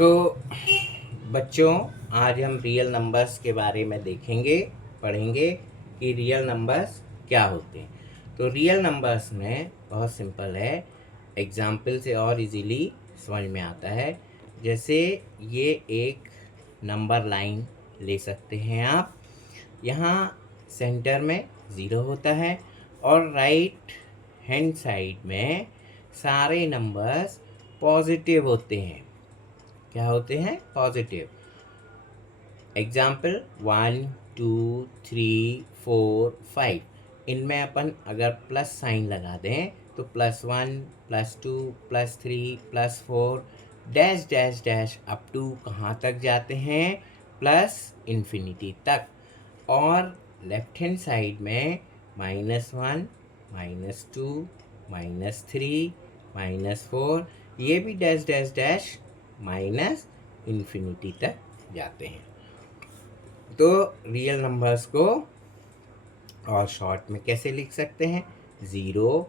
तो बच्चों, आज हम रियल नंबर्स के बारे में पढ़ेंगे कि रियल नंबर्स क्या होते हैं। तो रियल नंबर्स में बहुत सिंपल है, एग्जाम्पल से और इजीली समझ में आता है। जैसे ये एक नंबर लाइन ले सकते हैं आप। यहाँ सेंटर में ज़ीरो होता है और राइट हैंड साइड में सारे नंबर्स पॉजिटिव होते हैं। क्या होते हैं? पॉजिटिव। एग्जाम्पल 1 2 3 4 5। इनमें अपन अगर प्लस साइन लगा दें तो +1 +2 +3 +4 dash dash dash up to कहाँ तक जाते हैं? प्लस इन्फिनिटी तक। और लेफ्ट हैंड साइड में -1 -2 -3 -4 ये भी dash dash dash minus infinity तक जाते हैं। तो रियल नंबर्स को और शॉर्ट में कैसे लिख सकते हैं? 0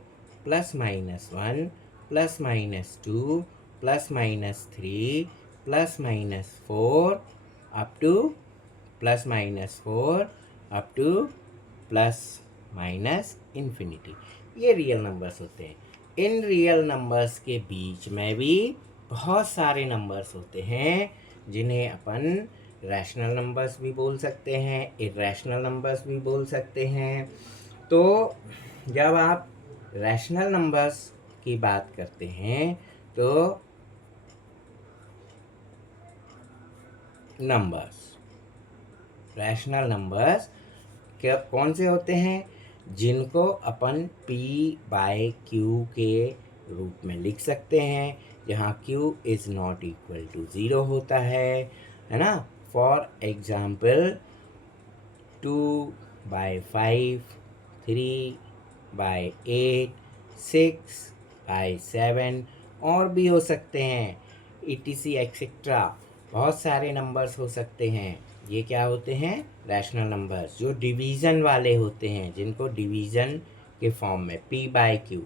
+-1 +-2 +-3 +-4 up to +-4 up to plus infinity. ये रियल नंबर्स होते हैं। इन रियल नंबर्स के बीच में भी बहुत सारे नंबर्स होते हैं जिन्हें अपन रैशनल नंबर्स भी बोल सकते हैं, इर्रेशनल नंबर्स भी बोल सकते हैं। तो जब आप रैशनल नंबर्स की बात करते हैं तो रैशनल नंबर्स क्या कौन से होते हैं? जिनको अपन p/q के रूप में लिख सकते हैं, जहाँ q is not equal to 0 होता है ना। फॉर एग्जाम्पल 2/5 3/8 6/7 और भी हो सकते हैं, etc एक्सेट्रा। बहुत सारे नंबर्स हो सकते हैं। ये क्या होते हैं? रैशनल नंबर्स, जो डिवीज़न वाले होते हैं, जिनको डिवीज़न के फॉर्म में p/q।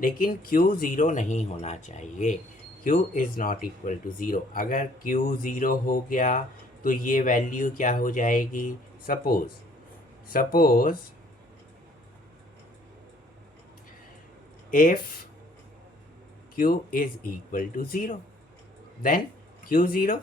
लेकिन q 0 नहीं होना चाहिए। q is not equal to 0। अगर q 0 हो गया तो ये वैल्यू क्या हो जाएगी? Suppose if q is equal to 0, then q 0,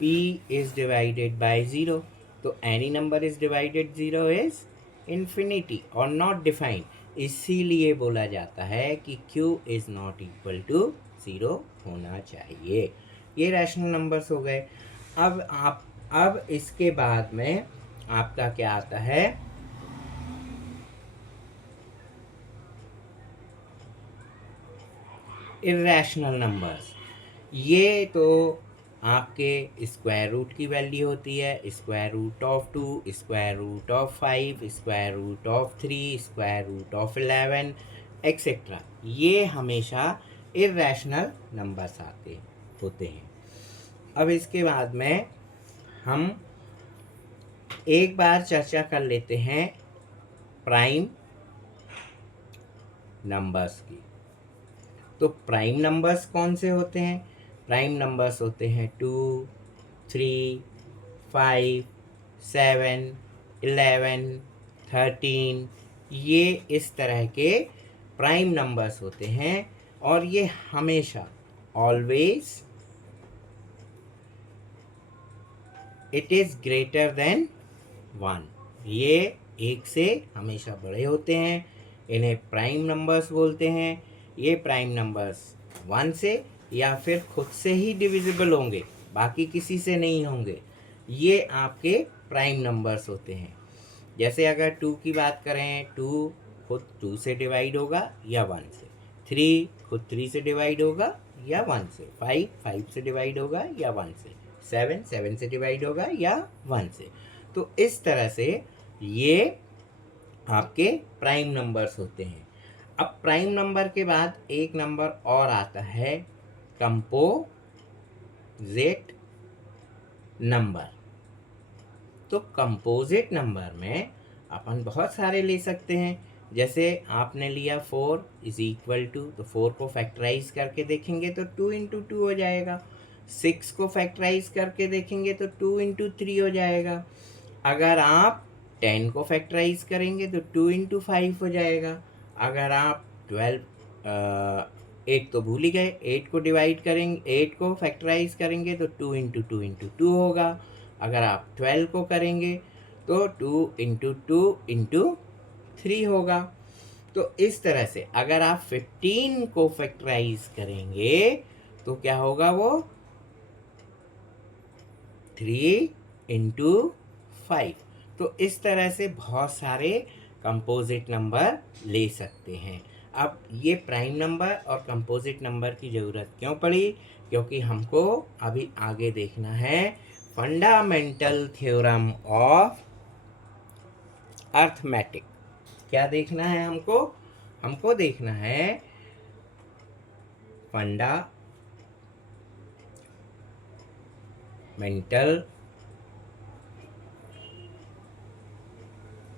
p is divided by 0. तो any number is divided 0 is infinity or not defined. इसीलिए बोला जाता है कि q is not equal to 0 होना चाहिए। ये रैशनल नंबर्स हो गए। अब इसके बाद में आपका क्या आता है? Irrational numbers. ये तो आपके स्क्वायर रूट की वैल्यू होती है, square root of 2, square root of 5, square root of 3, square root of 11 etcetera. ये हमेशा इर्रेशनल नंबर्स होते हैं। अब इसके बाद में हम एक बार चर्चा कर लेते हैं प्राइम नंबर्स की। तो प्राइम नंबर्स कौन से होते हैं? प्राइम नंबर्स होते हैं 2 3 5 7 11 13। ये इस तरह के प्राइम नंबर्स होते हैं और ये हमेशा always it is greater than 1। ये एक से हमेशा बड़े होते हैं, इन्हें प्राइम नंबर्स बोलते हैं। ये प्राइम नंबर्स 1 से या फिर खुद से ही डिविजिबल होंगे, बाकी किसी से नहीं होंगे। ये आपके प्राइम नंबर्स होते हैं। जैसे अगर 2 की बात करें, 2 खुद 2 से डिवाइड होगा या 1 से। 3 खुद 3 से डिवाइड होगा या 1 से। 5 5 से डिवाइड होगा या 1 से। 7 7 से डिवाइड होगा या 1 से। तो इस तरह से ये आपके प्राइम नंबर्स होते हैं। अब प्राइम नंबर के बाद एक नंबर और आता है, कंपोजिट नंबर। तो कंपोजिट नंबर में अपन बहुत सारे ले सकते हैं। जैसे आपने लिया 4 इज इक्वल टू, तो 4 को फैक्टराइज करके देखेंगे तो 2 × 2 हो जाएगा। 6 को फैक्टराइज करके देखेंगे तो 2 × 3 हो जाएगा। अगर आप 10 को फैक्टराइज करेंगे तो 2 × 5 हो जाएगा। अगर आप 8 तो भूल ही गए, 8 को डिवाइड करेंगे, 8 को फैक्टराइज करेंगे तो 2 × 2 × 2 होगा। अगर आप 12 को करेंगे तो 2 × 2 × 3 होगा। तो इस तरह से अगर आप 15 को फैक्टराइज करेंगे तो क्या होगा वो 3 × 5। तो इस तरह से बहुत सारे कंपोजिट नंबर ले सकते हैं। अब ये प्राइम नंबर और कंपोजिट नंबर की ज़रूरत क्यों पड़ी? क्योंकि हमको अभी आगे देखना है फंडामेंटल थ्योरम ऑफ अर्थमेटिक। क्या देखना है हमको? हमको देखना है फंडामेंटल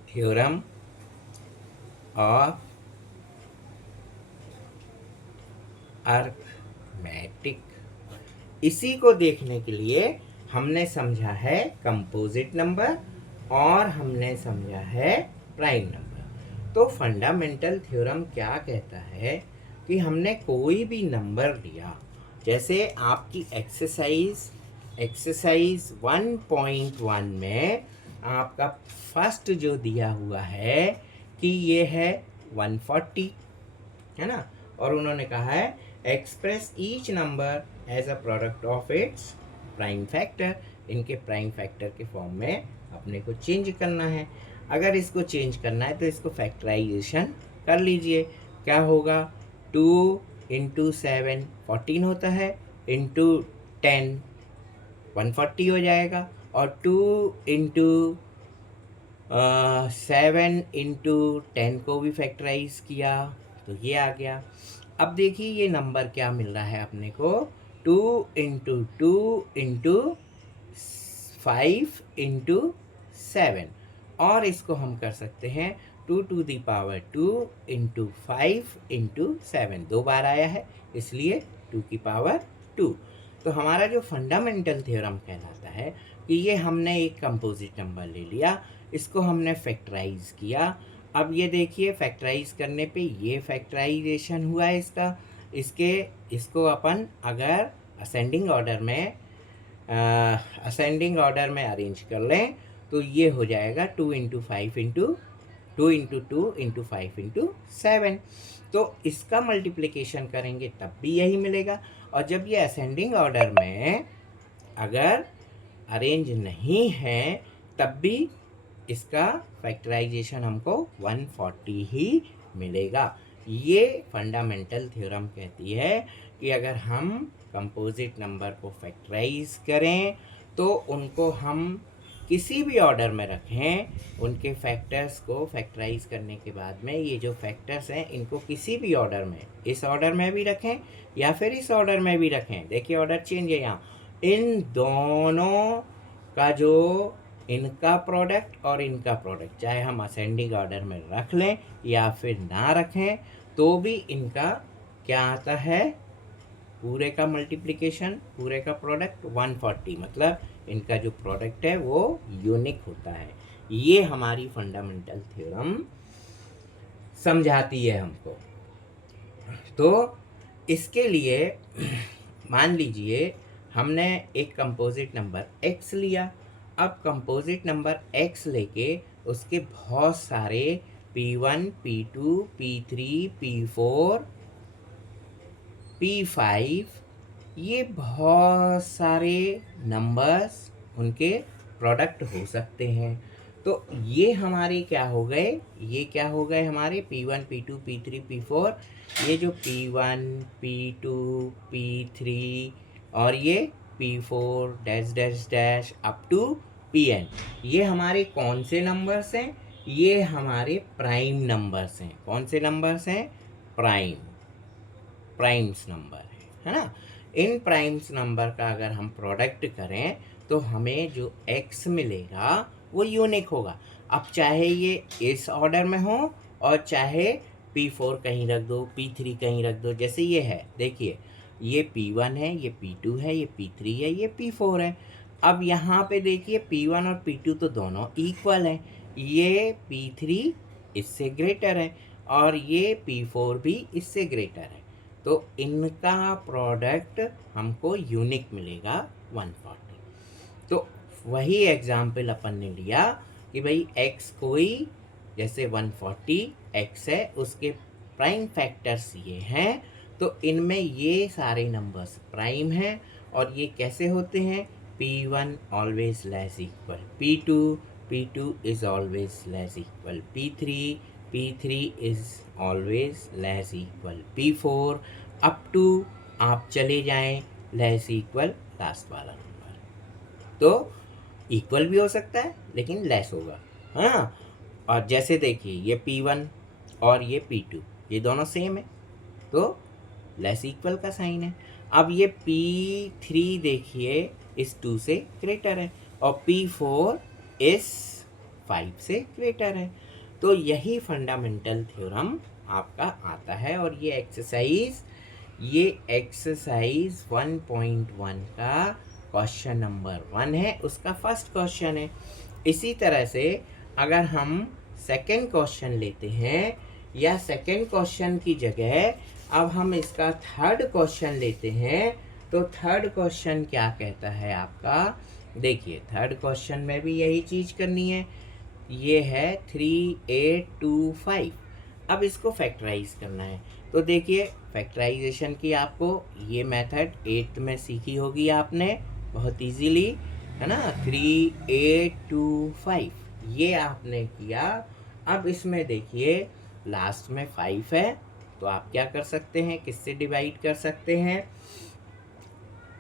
थ्योरम ऑफ अर्थमेटिक। इसी को देखने के लिए हमने समझा है कंपोजिट नंबर और हमने समझा है प्राइम नंबर। तो फंडामेंटल थ्योरम क्या कहता है कि हमने कोई भी नंबर लिया, जैसे आपकी एक्सरसाइज 1.1 में आपका फर्स्ट जो दिया हुआ है कि ये है 140, है ना, और उन्होंने कहा है express each number as a product of its prime factor. इनके प्राइम फैक्टर के फॉर्म में अपने को चेंज करना है। अगर इसको चेंज करना है तो इसको फैक्टराइजेशन कर लीजिए। क्या होगा? 2 × 7 14 होता है, इंटू 10 140 हो जाएगा, और 2 × 7 × 10 को भी फैक्टराइज किया तो ये आ गया। अब देखिए ये नंबर क्या मिल रहा है अपने को, 2 × 2 × 5 × 7, और इसको हम कर सकते हैं 2 to the power 2 × 5 × 7, 2 बार आया है इसलिए 2 की पावर 2। तो हमारा जो फंडामेंटल थ्योरम कहलाता है कि ये हमने एक कंपोजिट नंबर ले लिया, इसको हमने फैक्टराइज किया। अब ये देखिए फैक्टराइज करने पे ये फैक्टराइजेशन हुआ है इसको अपन अगर असेंडिंग ऑर्डर में अरेंज कर लें तो ये हो जाएगा 2 × 5 × 2 × 2 × 5 × 7। तो इसका मल्टीप्लिकेशन करेंगे तब भी यही मिलेगा, और जब ये असेंडिंग ऑर्डर में अगर अरेंज नहीं है तब भी इसका फैक्टराइजेशन हमको 140 ही मिलेगा। ये फंडामेंटल थ्योरम कहती है कि अगर हम कंपोजिट नंबर को फैक्टराइज करें तो उनको हम किसी भी ऑर्डर में रखें, उनके फैक्टर्स को फैक्टराइज करने के बाद में ये जो फैक्टर्स हैं इनको किसी भी ऑर्डर में, इस ऑर्डर में भी रखें या फिर इस ऑर्डर में भी रखें, देखिए ऑर्डर चेंज है यहाँ, इन दोनों का जो इनका प्रोडक्ट और इनका प्रोडक्ट चाहे हम असेंडिंग ऑर्डर में रख लें या फिर ना रखें तो भी इनका क्या आता है, पूरे का मल्टीप्लिकेशन, पूरे का प्रोडक्ट 140, मतलब इनका जो प्रोडक्ट है वो यूनिक होता है। ये हमारी फंडामेंटल थ्योरम समझाती है हमको। तो इसके लिए मान लीजिए हमने एक कंपोजिट नंबर x लिया। अब कंपोजिट नंबर x लेके उसके बहुत सारे P1, P2, P3, P4, P5, ये बहुत सारे नंबर्स उनके प्रोडक्ट हो सकते हैं। तो ये हमारे क्या हो गए, ये क्या हो गए हमारे P1, P2, P3, P4, ये जो P1, P2, P3 और ये P4 dash dash dash up to Pn, ये हमारे कौन से नंबर्स हैं? ये हमारे प्राइम नंबर्स हैं। कौन से नंबर्स हैं? प्राइम्स नंबर है ना। इन प्राइम्स नंबर का अगर हम प्रोडक्ट करें तो हमें जो x मिलेगा वो यूनिक होगा। अब चाहे ये इस ऑर्डर में हो और चाहे P4 कहीं रख दो, P3 कहीं रख दो, जैसे ये है देखिए ये P1 है, ये P2 है, ये P3 है, ये P4 है। अब यहाँ पे देखिए P1 और P2 तो दोनों इक्वल हैं। ये P3 इससे ग्रेटर है और ये P4 भी इससे ग्रेटर है। तो इनका प्रोडक्ट हमको यूनिक मिलेगा 140। तो वही एग्जाम्पल अपन ने लिया कि भाई x कोई जैसे 140 x है, उसके प्राइम फैक्टर्स ये हैं, तो इनमें ये सारे नंबर्स प्राइम हैं। और ये कैसे होते हैं? P1 always less equal P2, P2 is always less equal P3, P3 is always less equal P4, up to आप चले जाएं लेस इक्वल लास्ट वाला नंबर। तो इक्वल भी हो सकता है लेकिन लेस होगा, हाँ। और जैसे देखिए ये P1 और ये P2 ये दोनों सेम है, तो लेस इक्वल का साइन है। अब ये P3 देखिए इस 2 से ग्रेटर है और P4 इस 5 से ग्रेटर है। तो यही फंडामेंटल थ्योरम आपका आता है। और ये एक्सरसाइज 1.1 का क्वेश्चन नंबर 1 है, उसका फर्स्ट क्वेश्चन है। इसी तरह से अगर हम सेकंड क्वेश्चन लेते हैं, या सेकंड क्वेश्चन की जगह अब हम इसका थर्ड क्वेश्चन लेते हैं, तो थर्ड क्वेश्चन क्या कहता है आपका? देखिए थर्ड क्वेश्चन में भी यही चीज़ करनी है। ये है 3825। अब इसको फैक्टराइज करना है। तो देखिए फैक्टराइजेशन की आपको ये मेथड 8th में सीखी होगी आपने बहुत इजीली, है ना। 3825 ये आपने किया। अब इसमें देखिए लास्ट में 5 है, तो आप क्या कर सकते हैं, किससे डिवाइड कर सकते हैं?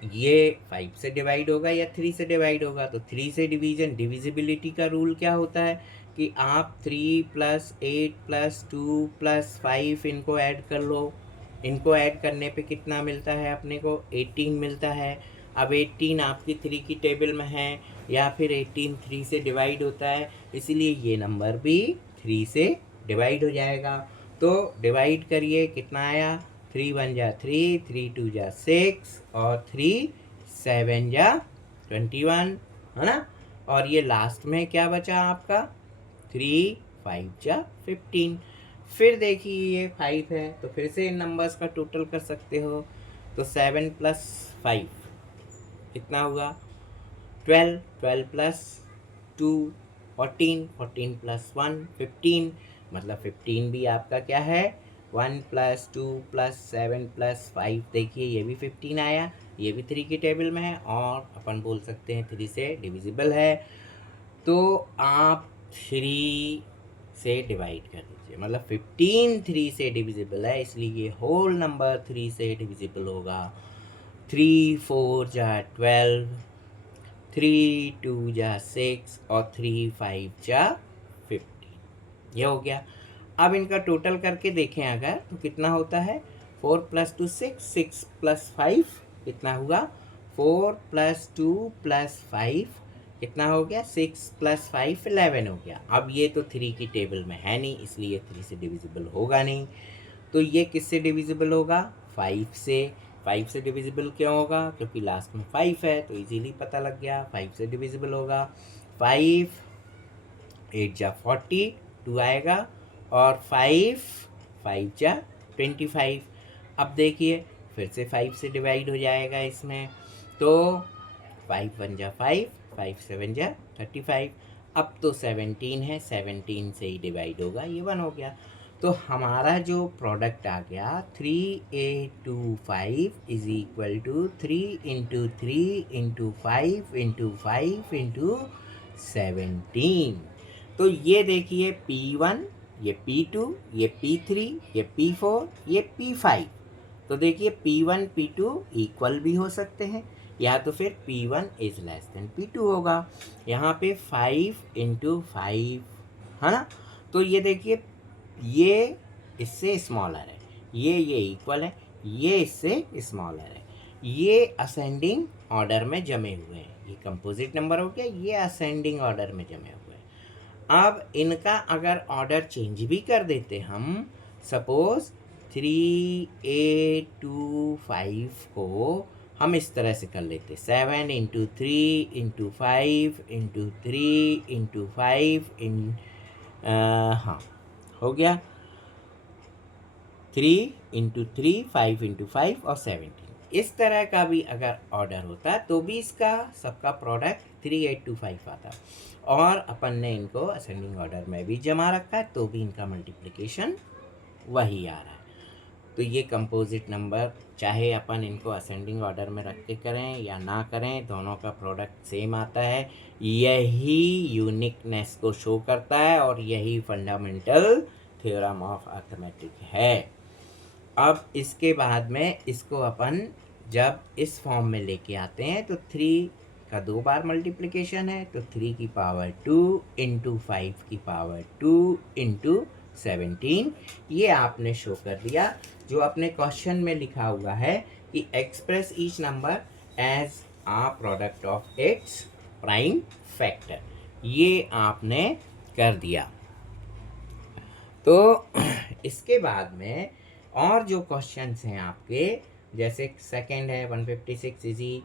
ये 5 से डिवाइड होगा या 3 से डिवाइड होगा। तो 3 से डिवीजन, डिविजिबिलिटी का रूल क्या होता है कि आप 3 + 8 + 2 + 5 इनको ऐड कर लो। इनको ऐड करने पे कितना मिलता है अपने को? 18 मिलता है। अब 18 आपकी 3 की टेबल में है, या फिर 18 3 से डिवाइड होता है, इसीलिए ये नंबर भी 3 से डिवाइड हो जाएगा। तो डिवाइड करिए, कितना आया? 3 1 जा 3, 3 2 जा 6 और 3 7 जा 21, है ना। और ये लास्ट में क्या बचा आपका? 3 5 जा 15। फिर देखिए ये 5 है, तो फिर से इन नंबर्स का टोटल कर सकते हो। तो 7 + 5 कितना हुआ? 12, 12 + 2 14, 14 + 1 15। मतलब 15 भी आपका क्या है? 1 + 2 + 7 + 5, देखिए ये भी 15 आया। ये भी 3 की टेबल में है और अपन बोल सकते हैं 3 से डिविजिबल है। तो आप 3 से डिवाइड कर दीजिए, मतलब 15 3 से डिविजिबल है, इसलिए ये होल नंबर 3 से डिविजिबल होगा। 3 4 जा 12, 3 2 जा 6 और 3 5 जा 15। ये हो गया। अब इनका टोटल करके देखें अगर, तो कितना होता है? 4 + 2 6, 6 + 5 कितना हुआ? 4 + 2 + 5 कितना हो गया? 6 + 5 11 हो गया। अब ये तो 3 की टेबल में है नहीं, इसलिए 3 से डिविजिबल होगा नहीं। तो ये किससे डिविजिबल होगा? 5 से। 5 से डिविजिबल क्यों होगा? क्योंकि लास्ट में 5 है, तो इजीली पता लग गया 5 से डिविजिबल होगा। 5 8 जा 40 2 आएगा, और 5 5 जा 25। अब देखिए फिर से 5 से डिवाइड हो जाएगा इसमें, तो 5 1 जा 5, 5 7 जा 35। अब तो 17 है, 17 से ही डिवाइड होगा, ये 1 हो गया। तो हमारा जो प्रोडक्ट आ गया 3825 इज इक्वल टू 3 × 3 × 5 × 5 × 17। तो ये देखिए P1, ये P2, ये P3, ये P4, ये P5। तो देखिए P1 P2 इक्वल भी हो सकते हैं, या तो फिर P1 is less than P2 होगा। यहाँ पे 5 × 5 है ना। तो ये देखिए ये इससे स्मॉलर है, ये इक्वल है, ये इससे स्मॉलर है। ये असेंडिंग ऑर्डर में जमे हुए हैं, ये कंपोजिट नंबर हो गया, ये असेंडिंग ऑर्डर में जमे हुए हैं। अब इनका अगर ऑर्डर चेंज भी कर देते हम, सपोज 3825 को हम इस तरह से कर लेते, 7 इंटू 3 इंटू 5 इंटू 3 इंटू 5 हाँ हो गया, 3 इंटू 3 5 इंटू 5 और 17। इस तरह का भी अगर ऑर्डर होता तो भी इसका सबका प्रोडक्ट 3825 आता, और अपन ने इनको असेंडिंग ऑर्डर में भी जमा रखा है तो भी इनका मल्टीप्लिकेशन वही आ रहा है। तो ये कंपोजिट नंबर चाहे अपन इनको असेंडिंग ऑर्डर में रख के करें या ना करें, दोनों का प्रोडक्ट सेम आता है। यही यूनिकनेस को शो करता है और यही फंडामेंटल थ्योरम ऑफ अर्थमेटिक है। अब इसके बाद में इसको अपन जब इस फॉर्म में लेके आते हैं तो 3 का 2 बार मल्टीप्लिकेशन है, तो 3 की पावर 2 इंटू 5 की पावर 2 इंटू 17, ये आपने शो कर दिया। जो अपने क्वेश्चन में लिखा हुआ है कि express each number as a product of its prime factor, ये आपने कर दिया। तो इसके बाद में और जो क्वेश्चंस हैं आपके, जैसे सेकंड है 156 इजी,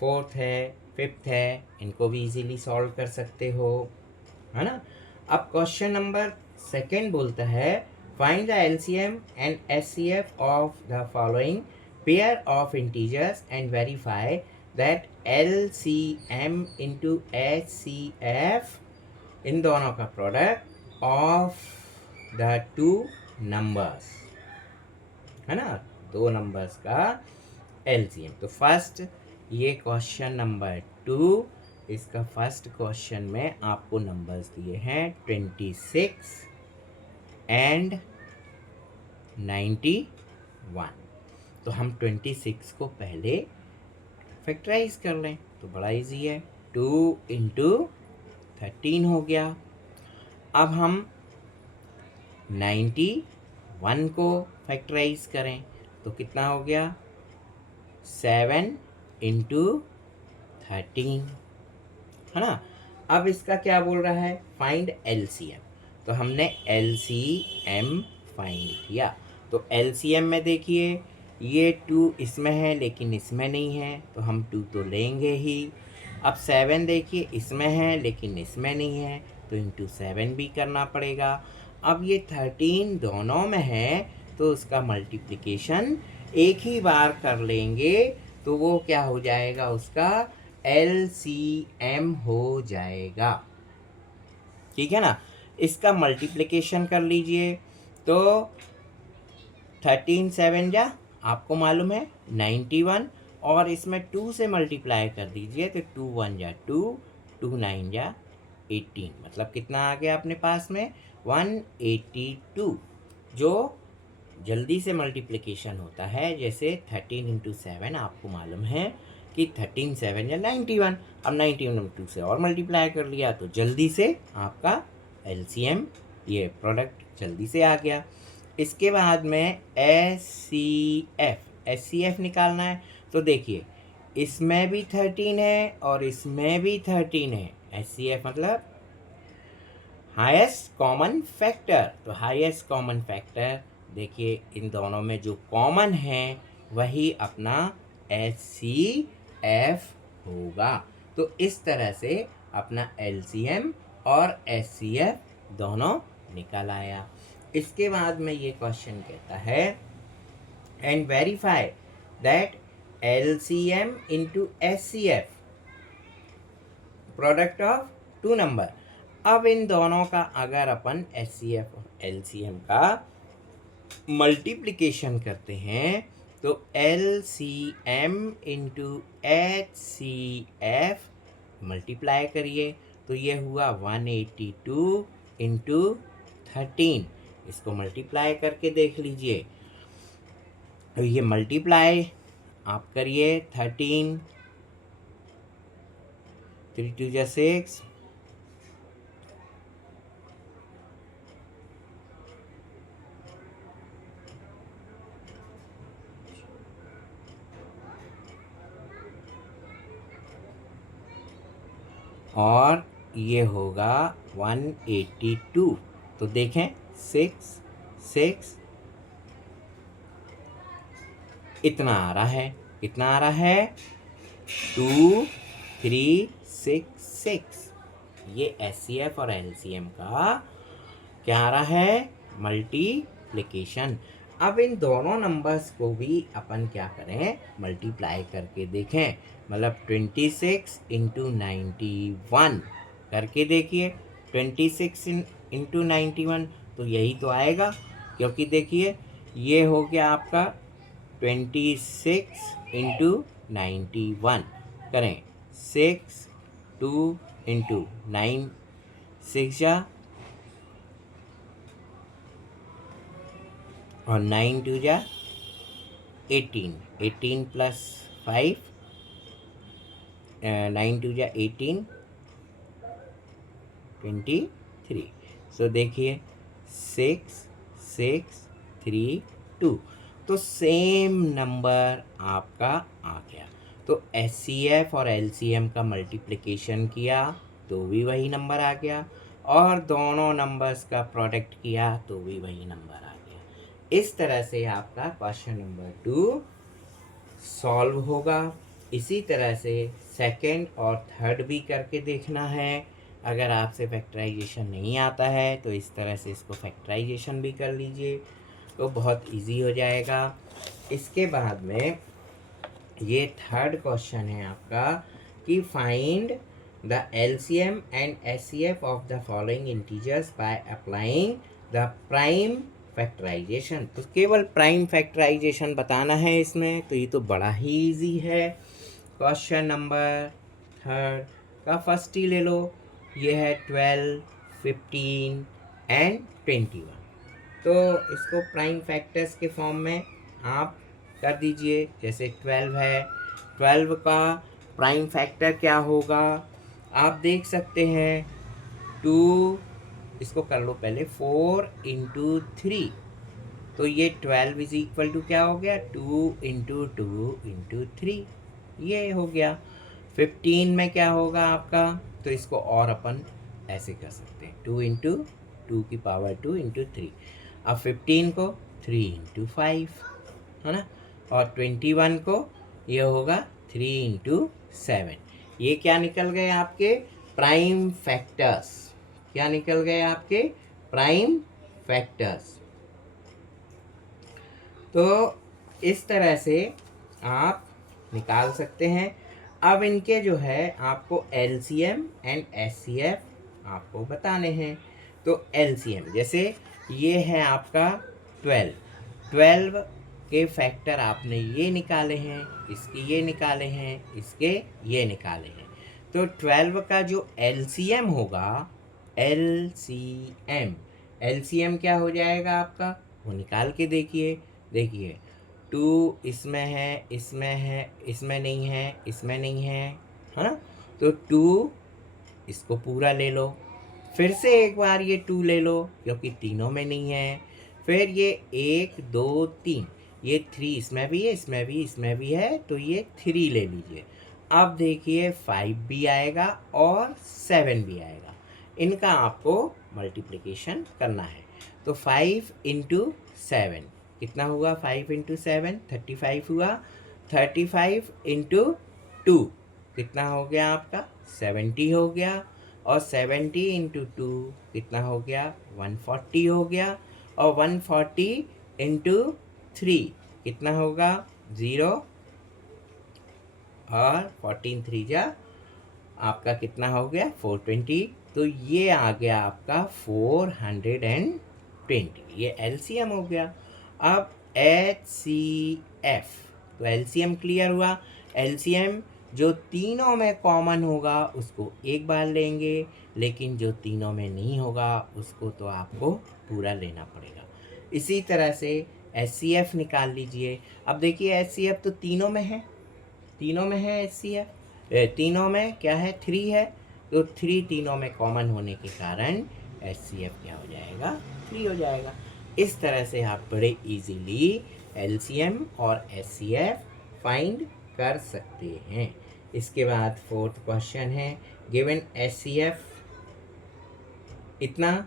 फोर्थ है, फिफ्थ है, इनको भी इजीली सॉल्व कर सकते हो, है ना। अब क्वेश्चन नंबर सेकंड बोलता है find the LCM and HCF of the following pair of integers and verify that LCM into HCF, इन दोनों का product of the two numbers, है ना, दो नंबर्स का एलसीएम। तो फर्स्ट ये क्वेश्चन नंबर 2, इसका फर्स्ट क्वेश्चन में आपको नंबर्स दिए हैं 26 एंड 91। तो हम 26 को पहले फैक्टराइज कर लें तो बड़ा इजी है, 2 इंटू 13 हो गया। अब हम 91 को फैक्टराइज करें तो कितना हो गया, 7 इंटू 13, है ना। अब इसका क्या बोल रहा है, फाइंड एलसीएम, तो हमने एलसीएम फाइंड किया। तो एलसीएम में देखिए ये 2 इसमें है लेकिन इसमें नहीं है, तो हम 2 तो लेंगे ही। अब 7 देखिए इसमें है लेकिन इसमें नहीं है, तो इंटू 7 भी करना पड़ेगा। अब ये 13 दोनों में है तो उसका मल्टीप्लिकेशन एक ही बार कर लेंगे, तो वो क्या हो जाएगा, उसका एलसीएम हो जाएगा, ठीक है ना। इसका मल्टीप्लिकेशन कर लीजिए, तो 13 7 जा आपको मालूम है 91, और इसमें 2 से मल्टीप्लाई कर दीजिए तो 2 1 जा 2, 2 9 जा 18, मतलब कितना आ गया अपने पास में 182। जो जल्दी से मल्टीप्लिकेशन होता है, जैसे 13 इंटू 7 आपको मालूम है कि 13 7 या 91, अब 91 2 से और मल्टीप्लाई कर लिया तो जल्दी से आपका एलसीएम, ये प्रोडक्ट जल्दी से आ गया। इसके बाद में एचसीएफ निकालना है, तो देखिए इसमें भी 13 है और इसमें भी 13 है। एचसीएफ मतलब हाईएस्ट कॉमन फैक्टर, तो हाईएस्ट कॉमन फैक्टर देखिए इन दोनों में जो कॉमन है वही अपना एचसीएफ होगा। तो इस तरह से अपना एलसीएम और एचसीएफ दोनों निकल आया। इसके बाद में ये क्वेश्चन कहता है and verify that LCM into HCF product of two number. अब इन दोनों का अगर अपन एचसीएफ और एलसीएम का मल्टीप्लिकेशन करते हैं तो एलसीएम इंटू एचसीएफ मल्टीप्लाई करिए तो ये हुआ 182 इंटू 13, इसको मल्टीप्लाई करके देख लीजिए। तो ये मल्टीप्लाई आप करिए 13, 3 2 जा 6, और ये होगा 182। तो देखें 6 6 इतना आ रहा है, कितना आ रहा है 2366। ये SCF और LCM का क्या आ रहा है मल्टीप्लिकेशन। अब इन दोनों नंबर्स को भी अपन क्या करें मल्टीप्लाई करके देखें, मतलब 26 इंटू 91 करके देखिए। 26 इंटू 91 तो यही तो आएगा, क्योंकि देखिए ये हो गया आपका 26 इंटू 91 करें 6 2 इंटू 9 6 जा और 9 2 जा 18 18 प्लस 5 9 2 जा 18 23। सो देखिए 6 6 3 2 तो सेम नंबर आपका आ गया। तो SCF और LCM का मल्टीप्लिकेशन किया तो भी वही नंबर आ गया, और दोनों नंबर्स का प्रोडक्ट किया तो भी वही नंबर आ गया। इस तरह से आपका क्वेश्चन नंबर 2 सॉल्व होगा। इसी तरह से सेकंड और थर्ड भी करके देखना है। अगर आपसे फैक्टराइजेशन नहीं आता है तो इस तरह से इसको फैक्टराइजेशन भी कर लीजिए, तो बहुत इजी हो जाएगा। इसके बाद में ये थर्ड क्वेश्चन है आपका कि find the LCM and SCF of the following integers by applying the prime factorization. तो केवल प्राइम फैक्टराइजेशन बताना है इसमें, तो ये तो बड़ा ही इजी है। क्वेश्चन नंबर थर्ड का फर्स्ट ही ले लो, ये है 12 15 एंड 21। तो इसको प्राइम फैक्टर्स के फॉर्म में आप कर दीजिए। जैसे 12 है, 12 का प्राइम फैक्टर क्या होगा आप देख सकते हैं 2, इसको कर लो पहले 4 इंटू 3, तो ये 12 इज इक्वल टू क्या हो गया 2 इंटू 2 इंटू 3, ये हो गया। 15 में क्या होगा आपका, तो इसको और अपन ऐसे कर सकते हैं 2 इंटू 2 की पावर 2 इंटू 3। अब 15 को 3 इंटू 5 है ना, और 21 को ये होगा 3 इंटू 7। ये क्या निकल गए आपके प्राइम फैक्टर्स, क्या निकल गए आपके प्राइम फैक्टर्स। तो इस तरह से आप निकाल सकते हैं। अब इनके जो है आपको LCM एंड SCF आपको बताने हैं। तो LCM जैसे ये है आपका 12 के फैक्टर आपने ये निकाले हैं, इसके ये निकाले हैं, इसके ये निकाले हैं। तो 12 का जो LCM होगा LCM क्या हो जाएगा आपका, वो निकाल के देखिए। देखिए 2 इसमें है, इसमें है, इसमें नहीं है, इसमें नहीं है ना, तो 2 इसको पूरा ले लो, फिर से एक बार ये 2 ले लो क्योंकि तीनों में नहीं है, फिर ये 1 2 3, ये 3 इसमें भी है, इसमें भी, इसमें भी है, तो ये 3 ले लीजिए। अब देखिए 5 भी आएगा और 7 भी आएगा, इनका आपको मल्टीप्लिकेशन करना है। तो 5 इंटू 7 कितना हुआ, 5 इंटू 7 35 हुआ, 35 इंटू 2 कितना हो गया आपका 70 हो गया, और 70 इंटू 2 कितना हो गया 140 हो गया, और 140 इंटू 3 कितना होगा 0, और 14 3 जा आपका कितना हो गया 420। तो ये आ गया आपका 420, ये LCM हो गया। अब HCF, तो LCM क्लियर हुआ। LCM जो तीनों में कॉमन होगा उसको एक बार लेंगे, लेकिन जो तीनों में नहीं होगा उसको तो आपको पूरा लेना पड़ेगा। इसी तरह से HCF निकाल लीजिए। अब देखिए HCF तो तीनों में है, तीनों में है HCF, तीनों में क्या है 3 है, तो 3 तीनों में कॉमन होने के कारण HCF क्या हो जाएगा 3 हो जाएगा। इस तरह से आप बड़े इजीली LCM और HCF फाइंड कर सकते हैं। इसके बाद फोर्थ क्वेश्चन है, गिवन HCF इतना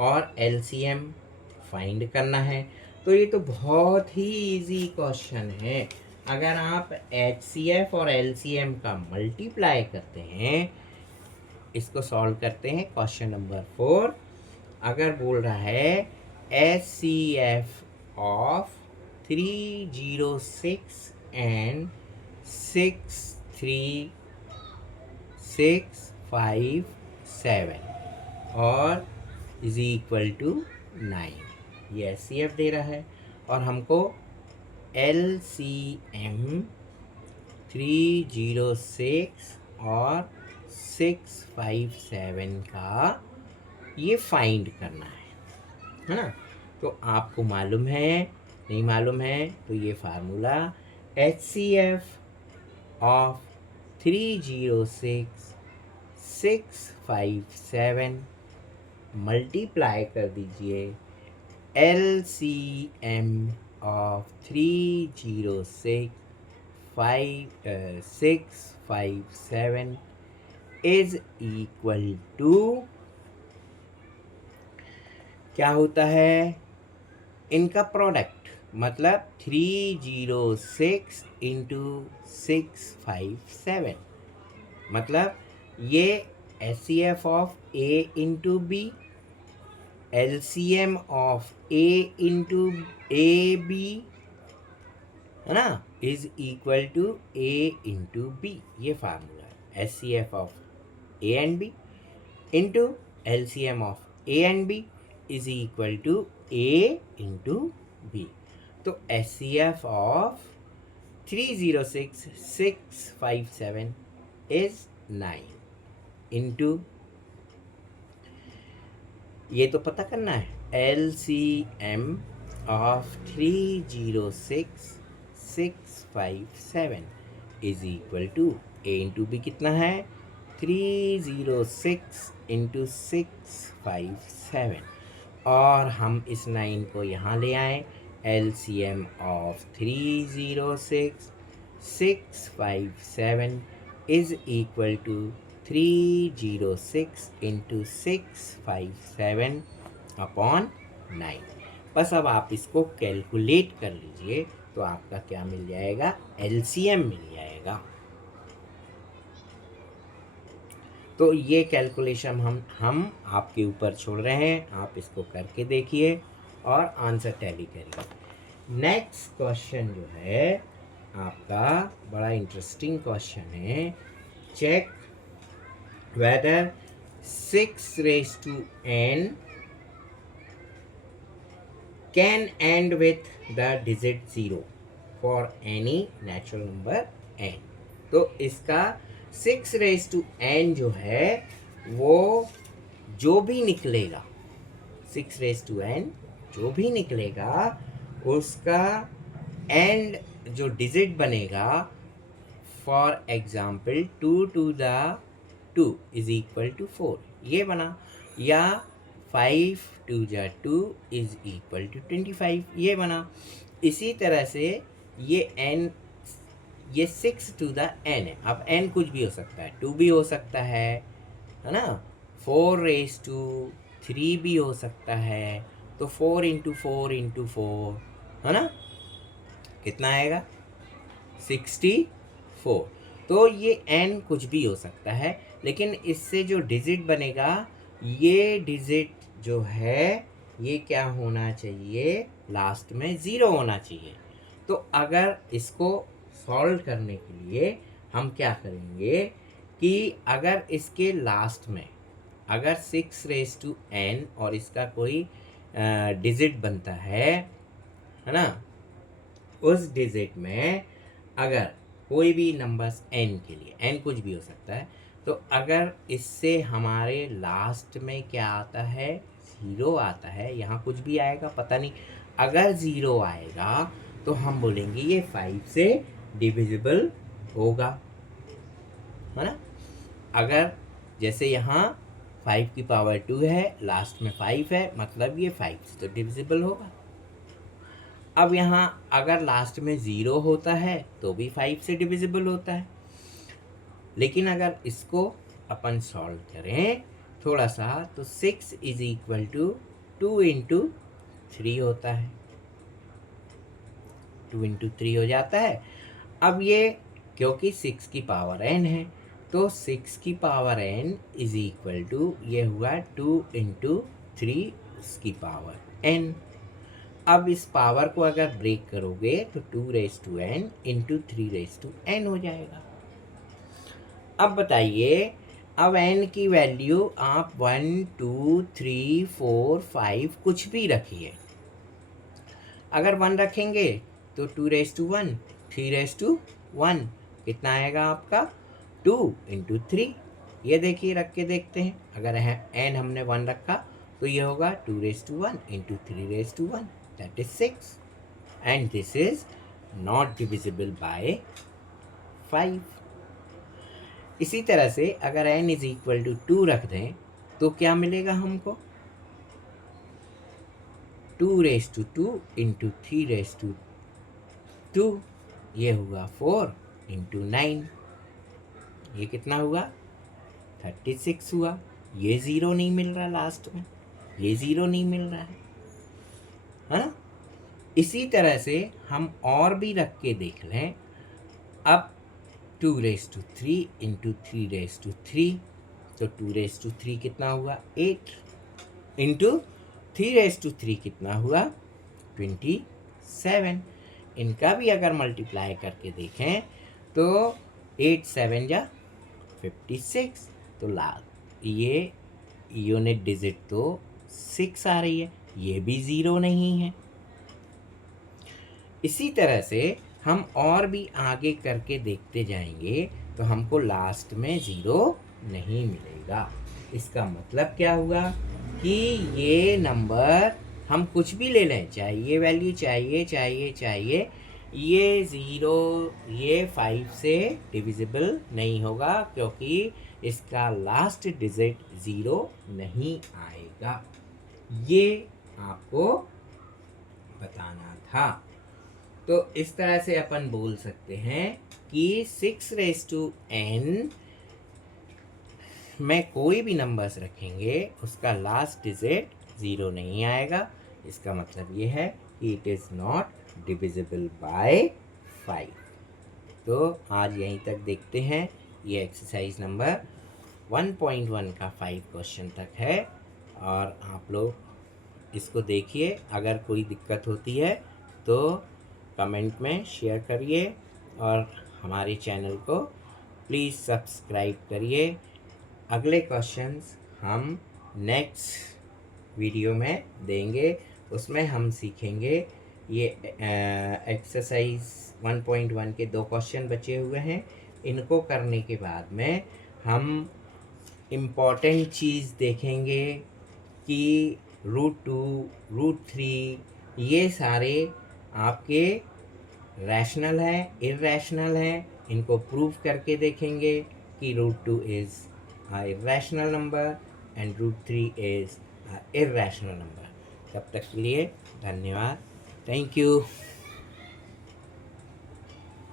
और LCM फाइंड करना है। तो ये तो बहुत ही इजी क्वेश्चन है। अगर आप HCF और LCM का मल्टीप्लाई करते हैं, इसको सॉल्व करते हैं। क्वेश्चन नंबर 4 अगर बोल रहा है HCF ऑफ 306 एंड 63657 और इज इक्वल टू 9, ये HCF दे रहा है और हमको LCM 306 और 657 का ये फाइंड करना है ना। तो आपको मालूम है, नहीं मालूम है, तो ये फार्मूला HCF ऑफ 306 657 मल्टीप्लाई कर दीजिए LCM of 306 657 is equal to क्या होता है, इनका प्रोडक्ट, मतलब 306 इंटू 657, मतलब ये HCF of A into B, LCM of A into A B, है ना, is equal to A into B. ये फार्मूला है HCF of A and B into LCM of A and B is equal to A into B। तो HCF of 306 657 is 9 into, ये तो पता करना है LCM of 306 657 is equal to A into B कितना है 306 इंटू 657 और हम इस 9 को यहाँ ले आए। LCM of 306 657 is equal to 306 into 657 upon 9। बस अब आप इसको कैलकुलेट कर लीजिए तो आपका क्या मिल जाएगा, LCM मिल जाएगा। तो ये कैलकुलेशन हम आपके ऊपर छोड़ रहे हैं, आप इसको करके देखिए और आंसर टैली करिए। नेक्स्ट क्वेश्चन जो है आपका बड़ा इंटरेस्टिंग क्वेश्चन है। Check whether 6 raised to n can end with the digit 0 for any natural number n। तो इसका 6 raised to n जो है वो जो भी निकलेगा, 6 raised to n जो भी निकलेगा उसका एंड जो डिजिट बनेगा, for example 2 to the 2 is equal to 4, ये बना, या 5 to the 2 is equal to 25, ये बना। इसी तरह से ये n, ये 6 to the n है। अब n कुछ भी हो सकता है, 2 भी हो सकता है ना, 4 raised to 3 भी हो सकता है। तो 4 इंटू 4 इंटू 4 है ना, कितना आएगा 64। तो ये n कुछ भी हो सकता है, लेकिन इससे जो डिजिट बनेगा, ये डिजिट जो है ये क्या होना चाहिए, लास्ट में 0 होना चाहिए। तो अगर इसको सॉल्व करने के लिए हम क्या करेंगे कि अगर इसके लास्ट में अगर 6 raised to n और इसका कोई डिजिट बनता है ना, उस डिजिट में अगर कोई भी नंबर्स n के लिए, n कुछ भी हो सकता है, तो अगर इससे हमारे लास्ट में क्या आता है, 0 आता है, यहाँ कुछ भी आएगा पता नहीं, अगर 0 आएगा तो हम बोलेंगे ये 5 से डिविजिबल होगा, है ना। अगर जैसे यहाँ 5 की पावर 2 है, लास्ट में 5 है, मतलब ये 5 से तो डिविजिबल होगा। अब यहाँ अगर लास्ट में 0 होता है तो भी 5 से डिविजिबल होता है। लेकिन अगर इसको अपन सॉल्व करें थोड़ा सा, तो 6 इज इक्वल टू 2 इंटू 3 होता है 2 इंटू 3 हो जाता है। अब ये क्योंकि 6 की पावर n है, तो 6 की power n is equal to ये हुआ 2 इंटू 3 उसकी पावर n। अब इस पावर को अगर ब्रेक करोगे तो 2 raise to n into 3 raise to n हो जाएगा। अब बताइए, अब n की वैल्यू आप 1 2 3 4 5 कुछ भी रखिए। अगर 1 रखेंगे तो 2 रेज टू 1 3 रेज टू 1 कितना आएगा आपका 2 इंटू 3। ये देखिए रख के देखते हैं, अगर n हमने 1 रखा तो ये होगा 2 raise to 1 into 3 raise to 1 that is 6 and this is not divisible by 5। इसी तरह से अगर n इज इक्वल टू 2 रख दें तो क्या मिलेगा हमको 2 raise to 2 into 3 raise to 2, ये हुआ 4 इंटू 9, ये कितना हुआ 36 हुआ। ये ज़ीरो नहीं मिल रहा लास्ट में, ये ज़ीरो नहीं मिल रहा है ना। इसी तरह से हम और भी रख के देख लें। अब 2 raise to 3 into 3 raise to 3, तो 2 रेज टू 3 कितना हुआ 8 इंटू 3 रेज टू 3 कितना हुआ 27। इनका भी अगर मल्टीप्लाई करके देखें तो 8 7 जा 56, तो ये यूनिट डिजिट तो 6 आ रही है, ये भी ज़ीरो नहीं है। इसी तरह से हम और भी आगे करके देखते जाएंगे तो हमको लास्ट में ज़ीरो नहीं मिलेगा। इसका मतलब क्या हुआ कि ये नंबर हम कुछ भी ले लें, चाहे ये वैल्यू चाहिए, ये ज़ीरो ये 5 से डिविजिबल नहीं होगा क्योंकि इसका लास्ट डिजिट ज़ीरो नहीं आएगा। ये आपको बताना था। तो इस तरह से अपन बोल सकते हैं कि 6 रेज टू n में कोई भी नंबर्स रखेंगे उसका लास्ट डिजिट ज़ीरो नहीं आएगा। इसका मतलब ये है कि it is not divisible by 5। तो आज यहीं तक देखते हैं। ये एक्सरसाइज नंबर 1.1 का 5 क्वेश्चन तक है और आप लोग इसको देखिए। अगर कोई दिक्कत होती है तो कमेंट में शेयर करिए और हमारे चैनल को प्लीज़ सब्सक्राइब करिए। अगले क्वेश्चंस हम नेक्स्ट वीडियो में देंगे, उसमें हम सीखेंगे। ये एक्सरसाइज 1.1 के 2 क्वेश्चन बचे हुए हैं। इनको करने के बाद में हम इम्पॉर्टेंट चीज़ देखेंगे कि √2 √3 ये सारे आपके रैशनल है इर्रेशनल है। इनको प्रूव करके देखेंगे कि √2 is a irrational number and √3 is a irrational number. तब तक के लिए धन्यवाद। Thank you.